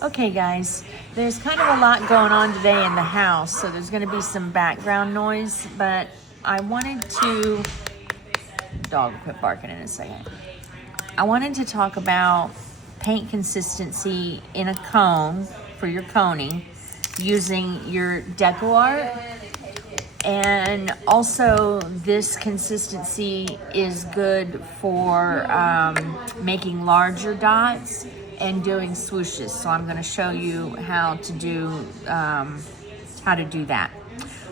Okay guys, there's kind of a lot going on today in the house, so there's going to be some background noise, but I wanted to, dog will quit barking in a second. I wanted to talk about paint consistency in a cone for your coning using your decoart, and also this consistency is good for making larger dots and doing swooshes. So I'm going to show you how to do that.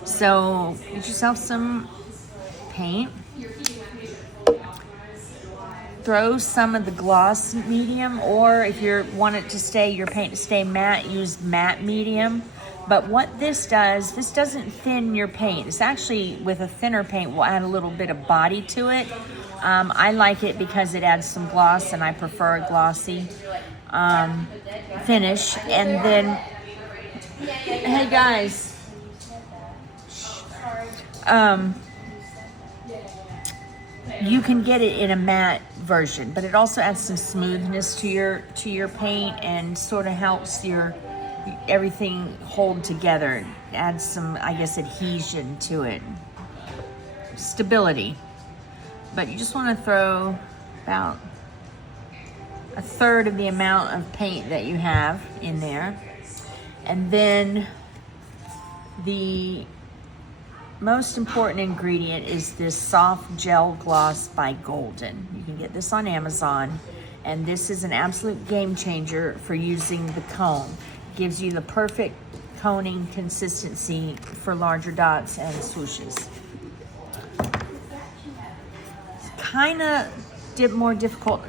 So get yourself some paint. Throw some of the gloss medium, or if you want it to stay, your paint to stay matte, use matte medium. But what this does, this doesn't thin your paint. It's actually, with a thinner paint, will add a little bit of body to it. I like it because it adds some gloss, and I prefer a glossy finish. And then, hey guys, you can get it in a matte version, but it also adds some smoothness to your paint and sort of helps everything hold together. It adds some, I guess, adhesion to it, stability. But you just want to throw about a third of the amount of paint that you have in there. And then the most important ingredient is this soft gel gloss by Golden. You can get this on Amazon, and this is an absolute game changer for using the cone. It gives you the perfect coning consistency for larger dots and swooshes. It's kind of more difficult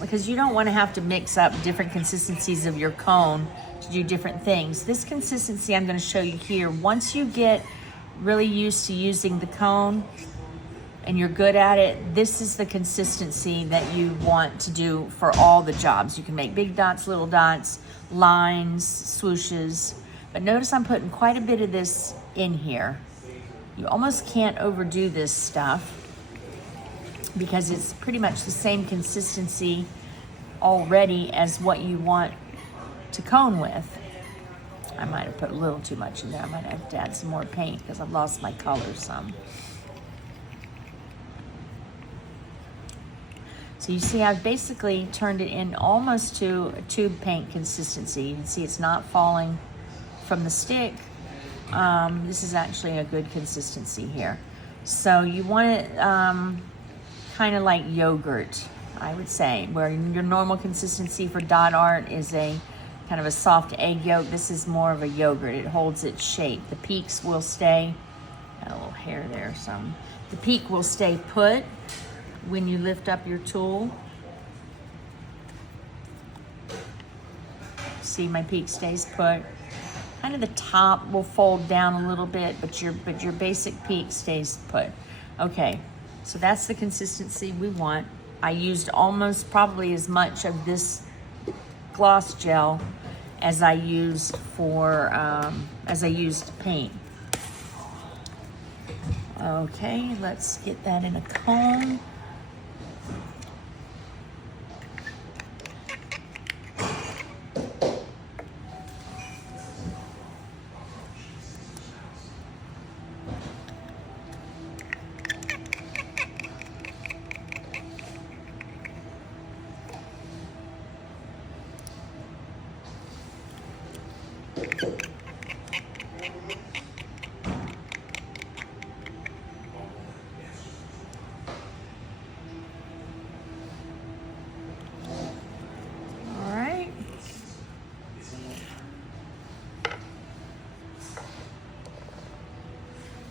because you don't want to have to mix up different consistencies of your cone to do different things. This consistency I'm going to show you here, once you get really used to using the cone and you're good at it, this is the consistency that you want to do for all the jobs. You can make big dots, little dots, lines, swooshes. But notice I'm putting quite a bit of this in here. You almost can't overdo this stuff because it's pretty much the same consistency already as what you want to cone with. I might have put a little too much in there. I might have to add some more paint because I've lost my color some. So you see I've basically turned it in almost to a tube paint consistency. You can see it's not falling from the stick. This is actually a good consistency here. So you want it kind of like yogurt, I would say, where your normal consistency for dot art is a kind of a soft egg yolk. This is more of a yogurt. It holds its shape. The peaks will stay, got a little hair there, some. The peak will stay put when you lift up your tool. See, my peak stays put. Kind of the top will fold down a little bit, but your basic peak stays put. Okay, so that's the consistency we want. I used almost probably as much of this gloss gel as I used paint. Okay, let's get that in a cone.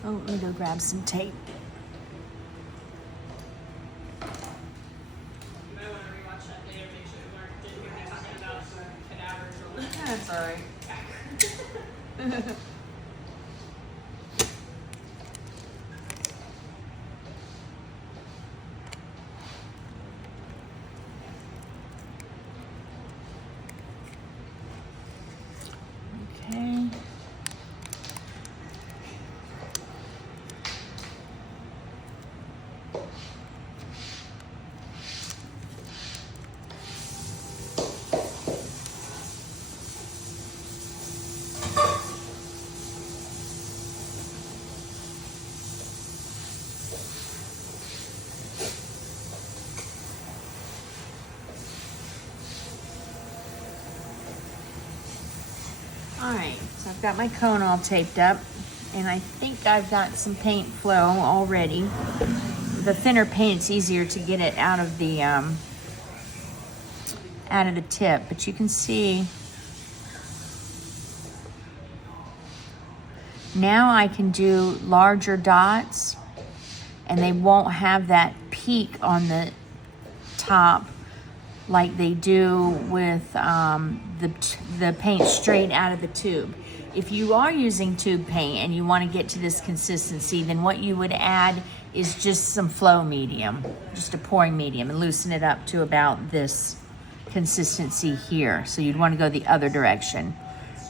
Oh, let me go grab some tape. You might want to rewatch that video, make sure we didn't hear me talking about cadavers or whatever. That's all right. Okay. All right, so I've got my cone all taped up, and I think I've got some paint flow already. The thinner paint, it's easier to get it out of the tip, but you can see now I can do larger dots, and they won't have that peak on the top like they do with the paint straight out of the tube. If you are using tube paint and you want to get to this consistency, then what you would add is just some flow medium, just a pouring medium, and loosen it up to about this consistency here. So you'd want to go the other direction.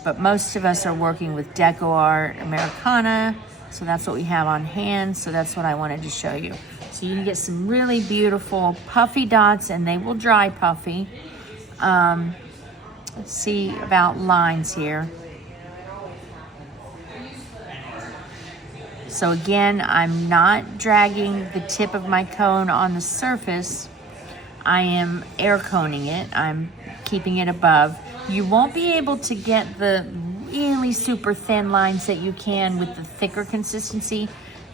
But most of us are working with decoart Americana, so that's what we have on hand. So that's what I wanted to show you. So you can get some really beautiful puffy dots, and they will dry puffy. Let's see about lines here. So again, I'm not dragging the tip of my cone on the surface. I am air coning it. I'm keeping it above. You won't be able to get the really super thin lines that you can with the thicker consistency,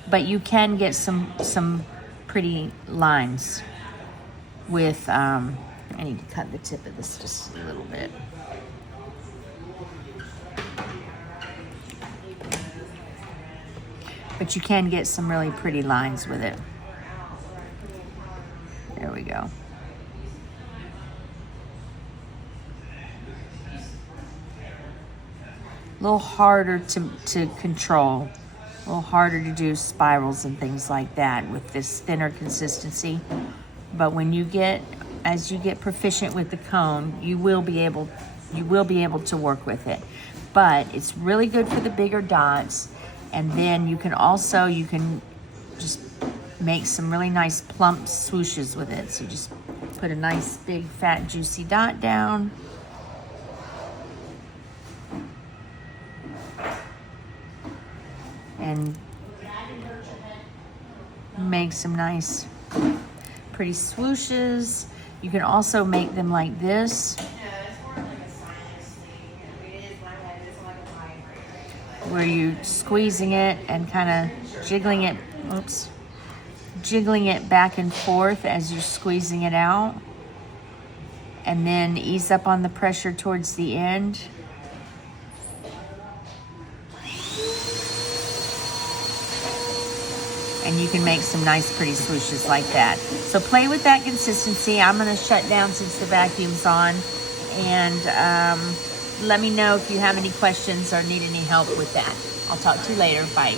but you can get some pretty lines with, I need to cut the tip of this just a little bit. But you can get some really pretty lines with it. There we go. A little harder to control, a little harder to do spirals and things like that with this thinner consistency. But when you get, as you get proficient with the cone, you will be able to work with it. But it's really good for the bigger dots. And then you can just make some really nice plump swooshes with it. So just put a nice big fat juicy dot down. And make some nice pretty swooshes. You can also make them like this, where you're squeezing it and kind of jiggling it back and forth as you're squeezing it out, and then ease up on the pressure towards the end. And you can make some nice pretty swooshes like that. So play with that consistency. I'm gonna shut down since the vacuum's on, and let me know if you have any questions or need any help with that. I'll talk to you later. Bye.